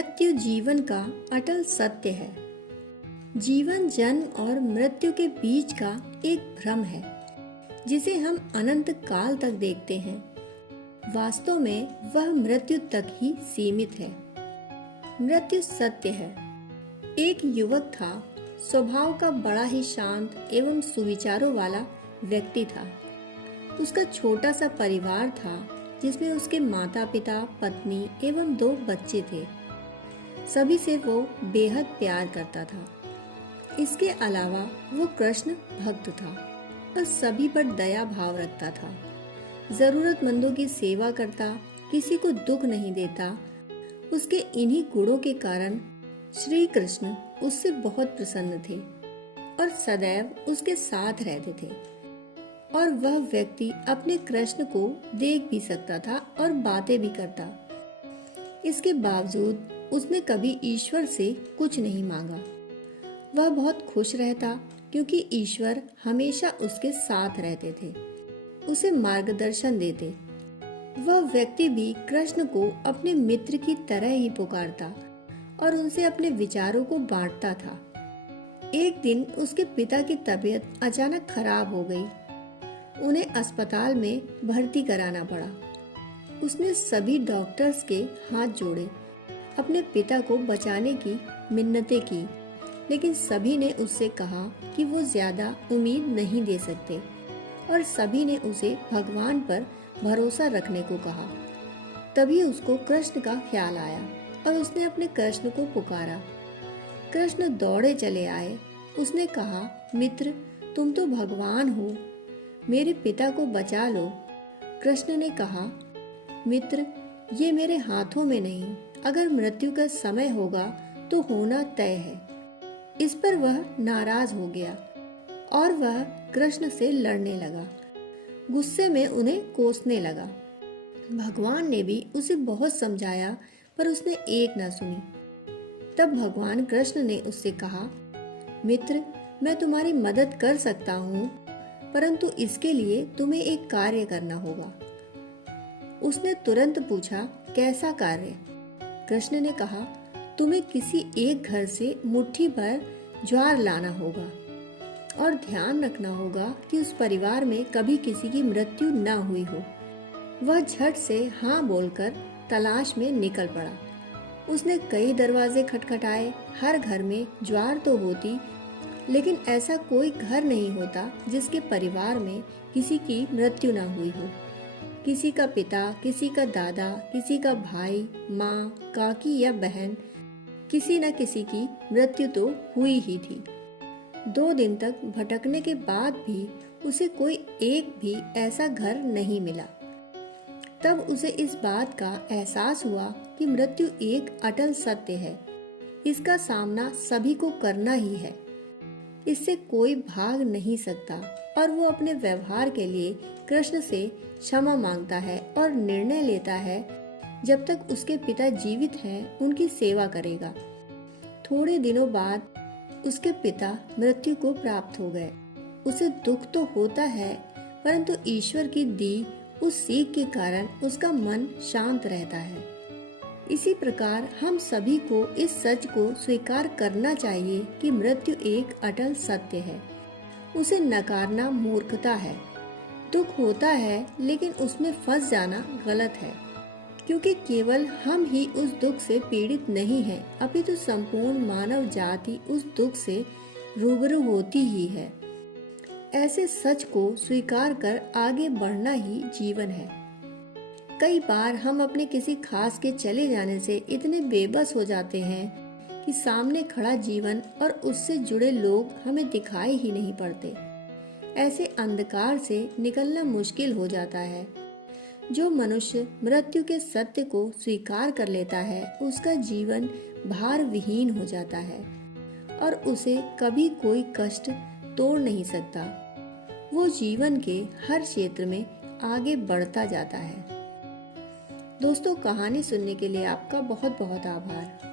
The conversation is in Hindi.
मृत्यु जीवन का अटल सत्य है। जीवन जन्म और मृत्यु के बीच का एक भ्रम है जिसे हम अनंत काल तक देखते हैं। वास्तव में वह मृत्यु तक ही सीमित है। मृत्यु सत्य है। एक युवक था, स्वभाव का बड़ा ही शांत एवं सुविचारों वाला व्यक्ति था। उसका छोटा सा परिवार था जिसमें उसके माता पिता, पत्नी एवं 2 बच्चे थे। सभी से वो बेहद प्यार करता था। इसके अलावा वो कृष्ण भक्त था और सभी पर दया भाव रखता था। जरूरतमंदों की सेवा करता, किसी को दुख नहीं देता। उसके इन्हीं गुणों के कारण श्री कृष्ण उससे बहुत प्रसन्न थे और सदैव उसके साथ रहते थे। और वह व्यक्ति अपने कृष्ण को देख भी सकता था और बातें भी करता। इसके बावजूद उसने कभी ईश्वर से कुछ नहीं मांगा। वह बहुत खुश रहता क्योंकि ईश्वर हमेशा उसके साथ रहते थे, उसे मार्गदर्शन देते। वह व्यक्ति भी कृष्ण को अपने मित्र की तरह ही पुकारता और उनसे अपने विचारों को बांटता था। एक दिन उसके पिता की तबीयत अचानक खराब हो गई। उन्हें अस्पताल में भर्ती कराना पड़ा। उसने सभी डॉक्टर्स के हाथ जोड़े, अपने पिता को बचाने की मिन्नतें की, लेकिन सभी ने उससे कहा कि वो ज्यादा उम्मीद नहीं दे सकते और सभी ने उसे भगवान पर भरोसा रखने को कहा। तभी उसको कृष्ण का ख्याल आया और उसने अपने कृष्ण को पुकारा। कृष्ण दौड़े चले आए। उसने कहा, मित्र, तुम तो भगवान हो, मेरे पिता को बचा लो। कृष्ण ने कहा, मित्र, ये मेरे हाथों में नहीं, अगर मृत्यु का समय होगा तो होना तय है। इस पर वह नाराज हो गया और वह कृष्ण से लड़ने लगा। गुस्से में उन्हें कोसने लगा। भगवान ने भी उसे बहुत समझाया पर उसने एक न सुनी। तब भगवान कृष्ण ने उससे कहा, मित्र, मैं तुम्हारी मदद कर सकता हूँ, परंतु इसके लिए तुम्हें एक कार्य करना होगा। उसने तुरंत पूछा, कैसा कार्य? कृष्ण ने कहा, तुम्हें किसी एक घर से मुट्ठी भर ज्वार लाना होगा और ध्यान रखना होगा कि उस परिवार में कभी किसी की मृत्यु न हुई हो। वह झट से हाँ बोलकर तलाश में निकल पड़ा। उसने कई दरवाजे खटखटाए। हर घर में ज्वार तो होती, लेकिन ऐसा कोई घर नहीं होता जिसके परिवार में किसी की मृत्यु न हुई हो। किसी का पिता, किसी का दादा, किसी का भाई, माँ, काकी या बहन, किसी न किसी की मृत्यु तो हुई ही थी। 2 दिन तक भटकने के बाद भी उसे कोई एक भी ऐसा घर नहीं मिला। तब उसे इस बात का एहसास हुआ कि मृत्यु एक अटल सत्य है। इसका सामना सभी को करना ही है। इससे कोई भाग नहीं सकता और वो अपने व्यवहार के लिए कृष्ण से क्षमा मांगता है और निर्णय लेता है जब तक उसके पिता जीवित हैं उनकी सेवा करेगा। थोड़े दिनों बाद उसके पिता मृत्यु को प्राप्त हो गए। उसे दुख तो होता है, परंतु ईश्वर की दी उस सीख के कारण उसका मन शांत रहता है। इसी प्रकार हम सभी को इस सच को स्वीकार करना चाहिए कि मृत्यु एक अटल सत्य है। उसे नकारना मूर्खता है। दुख होता है, लेकिन उसमें फंस जाना गलत है, क्योंकि केवल हम ही उस दुख से पीड़ित नहीं हैं, अपितु संपूर्ण मानव जाति उस दुख से रूबरू होती ही है। ऐसे सच को स्वीकार कर आगे बढ़ना ही जीवन है। कई बार हम अपने किसी खास के चले जाने से इतने बेबस हो जाते हैं कि सामने खड़ा जीवन और उससे जुड़े लोग हमें दिखाई ही नहीं पड़ते। ऐसे अंधकार से निकलना मुश्किल हो जाता है। जो मनुष्य मृत्यु के सत्य को स्वीकार कर लेता है, उसका जीवन भार विहीन हो जाता है और उसे कभी कोई कष्ट तोड़ नहीं सकता। वो जीवन के हर क्षेत्र में आगे बढ़ता जाता है। दोस्तों, कहानी सुनने के लिए आपका बहुत बहुत आभार।